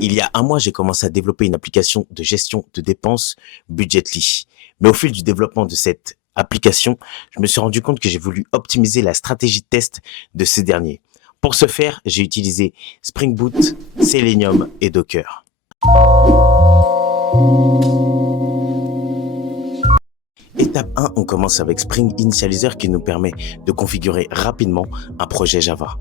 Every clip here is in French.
Il y a un mois, j'ai commencé à développer une application de gestion de dépenses Budgetly. Mais au fil du développement de cette application, je me suis rendu compte que j'ai voulu optimiser la stratégie de test de ce dernier. Pour ce faire, j'ai utilisé Spring Boot, Selenium et Docker. Étape 1, on commence avec Spring Initializer qui nous permet de configurer rapidement un projet Java.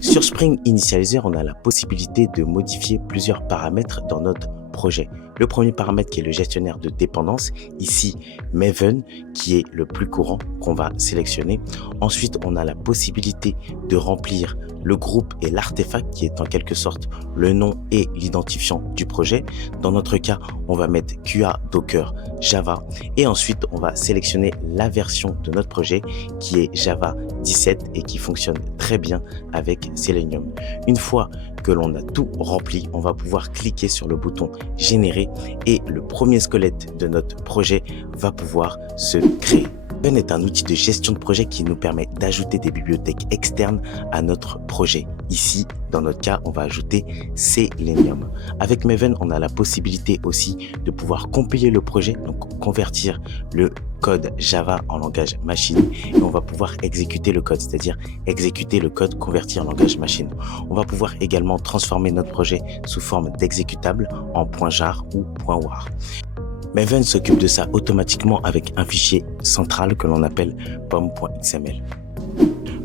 Sur Spring Initializer, on a la possibilité de modifier plusieurs paramètres dans notre projet. Le premier paramètre qui est le gestionnaire de dépendance, ici Maven, qui est le plus courant qu'on va sélectionner. Ensuite, on a la possibilité de remplir le groupe et l'artefact qui est en quelque sorte le nom et l'identifiant du projet. Dans notre cas, on va mettre QA Docker Java et ensuite on va sélectionner la version de notre projet qui est Java 17 et qui fonctionne très bien avec Selenium. Une fois que l'on a tout rempli, on va pouvoir cliquer sur le bouton générer et le premier squelette de notre projet va pouvoir se créer. Maven est un outil de gestion de projet qui nous permet d'ajouter des bibliothèques externes à notre projet. Ici, dans notre cas, on va ajouter Selenium. Avec Maven, on a la possibilité aussi de pouvoir compiler le projet, donc convertir le code Java en langage machine et on va pouvoir exécuter le code, c'est-à-dire exécuter le code converti en langage machine. On va pouvoir également transformer notre projet sous forme d'exécutable en .jar ou .war. Maven s'occupe de ça automatiquement avec un fichier central que l'on appelle pom.xml.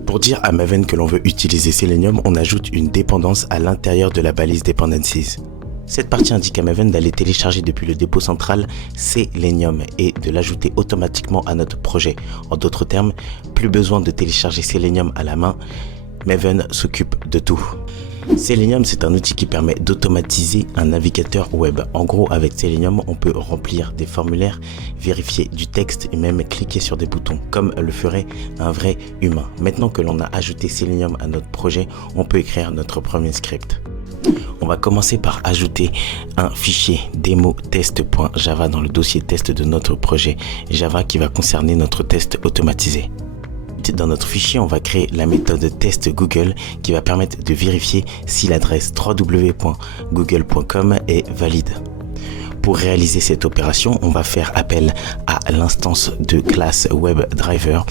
Pour dire à Maven que l'on veut utiliser Selenium, on ajoute une dépendance à l'intérieur de la balise Dependencies. Cette partie indique à Maven d'aller télécharger depuis le dépôt central Selenium et de l'ajouter automatiquement à notre projet. En d'autres termes, plus besoin de télécharger Selenium à la main, Maven s'occupe de tout. Selenium, c'est un outil qui permet d'automatiser un navigateur web. En gros, avec Selenium, on peut remplir des formulaires, vérifier du texte et même cliquer sur des boutons, comme le ferait un vrai humain. Maintenant que l'on a ajouté Selenium à notre projet, on peut écrire notre premier script. On va commencer par ajouter un fichier démo test.java dans le dossier test de notre projet Java qui va concerner notre test automatisé. Dans notre fichier, on va créer la méthode test Google qui va permettre de vérifier si l'adresse www.google.com est valide. Pour réaliser cette opération, on va faire appel à l'instance de classe WebDriver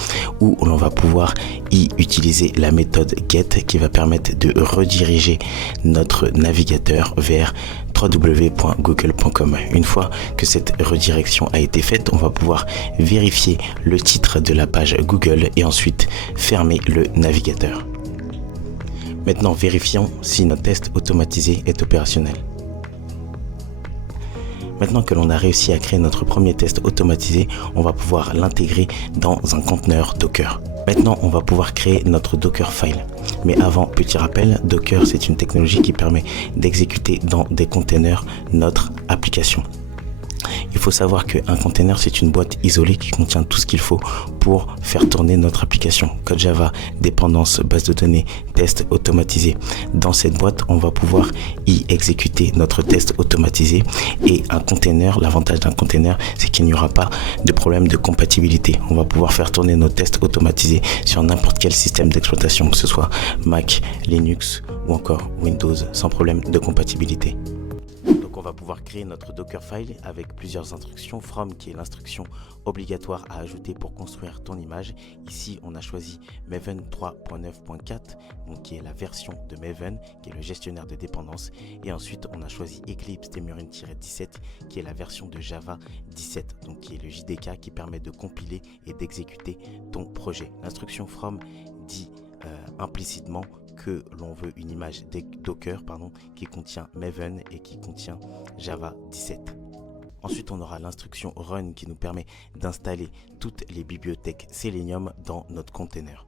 où l'on va pouvoir y utiliser la méthode get qui va permettre de rediriger notre navigateur vers www.google.com. Une fois que cette redirection a été faite, on va pouvoir vérifier le titre de la page Google et ensuite fermer le navigateur. Maintenant, vérifions si notre test automatisé est opérationnel. Maintenant que l'on a réussi à créer notre premier test automatisé, on va pouvoir l'intégrer dans un conteneur Docker. Maintenant, on va pouvoir créer notre Docker file. Mais avant, petit rappel, Docker, c'est une technologie qui permet d'exécuter dans des containers notre application. Il faut savoir qu'un container, c'est une boîte isolée qui contient tout ce qu'il faut pour faire tourner notre application. Code Java, dépendance, base de données, test automatisé. Dans cette boîte, on va pouvoir y exécuter notre test automatisé. Et un container, l'avantage d'un container, c'est qu'il n'y aura pas de problème de compatibilité. On va pouvoir faire tourner nos tests automatisés sur n'importe quel système d'exploitation, que ce soit Mac, Linux ou encore Windows, sans problème de compatibilité. On va pouvoir créer notre Dockerfile avec plusieurs instructions. From qui est l'instruction obligatoire à ajouter pour construire ton image. Ici, on a choisi Maven 3.9.4, donc qui est la version de Maven, qui est le gestionnaire de dépendance. Et ensuite, on a choisi Eclipse Temurin-17, qui est la version de Java 17, donc qui est le JDK qui permet de compiler et d'exécuter ton projet. L'instruction from dit implicitement que l'on veut une image Docker qui contient Maven et qui contient Java 17. Ensuite, on aura l'instruction run qui nous permet d'installer toutes les bibliothèques Selenium dans notre container.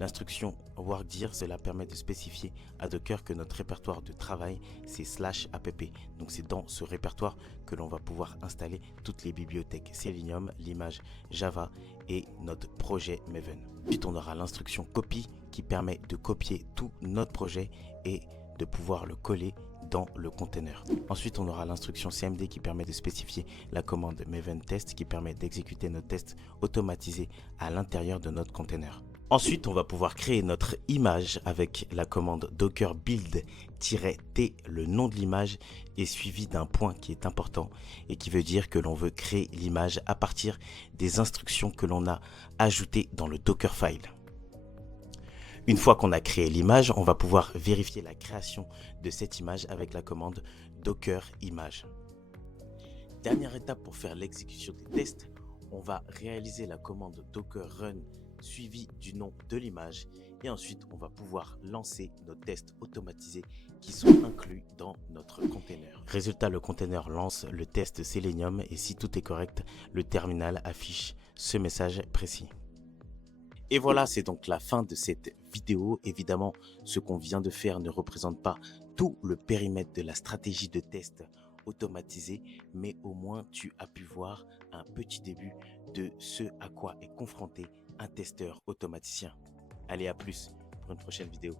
L'instruction workdir, cela permet de spécifier à Docker que notre répertoire de travail c'est /app. Donc c'est dans ce répertoire que l'on va pouvoir installer toutes les bibliothèques Selenium, l'image Java et notre projet Maven. Ensuite, on aura l'instruction copy qui permet de copier tout notre projet et de pouvoir le coller dans le container. Ensuite, on aura l'instruction cmd qui permet de spécifier la commande Maven test qui permet d'exécuter nos tests automatisés à l'intérieur de notre container. Ensuite, on va pouvoir créer notre image avec la commande docker build-t, le nom de l'image est suivi d'un point qui est important et qui veut dire que l'on veut créer l'image à partir des instructions que l'on a ajoutées dans le Dockerfile. Une fois qu'on a créé l'image, on va pouvoir vérifier la création de cette image avec la commande docker image. Dernière étape pour faire l'exécution des tests, on va réaliser la commande docker run suivi du nom de l'image et ensuite on va pouvoir lancer nos tests automatisés qui sont inclus dans notre container. Résultat, le container lance le test Selenium et si tout est correct, le terminal affiche ce message précis. Et voilà, c'est donc la fin de cette vidéo. Évidemment, ce qu'on vient de faire ne représente pas tout le périmètre de la stratégie de test automatisé, mais au moins tu as pu voir un petit début de ce à quoi est confronté un testeur automaticien. Allez, à plus pour une prochaine vidéo.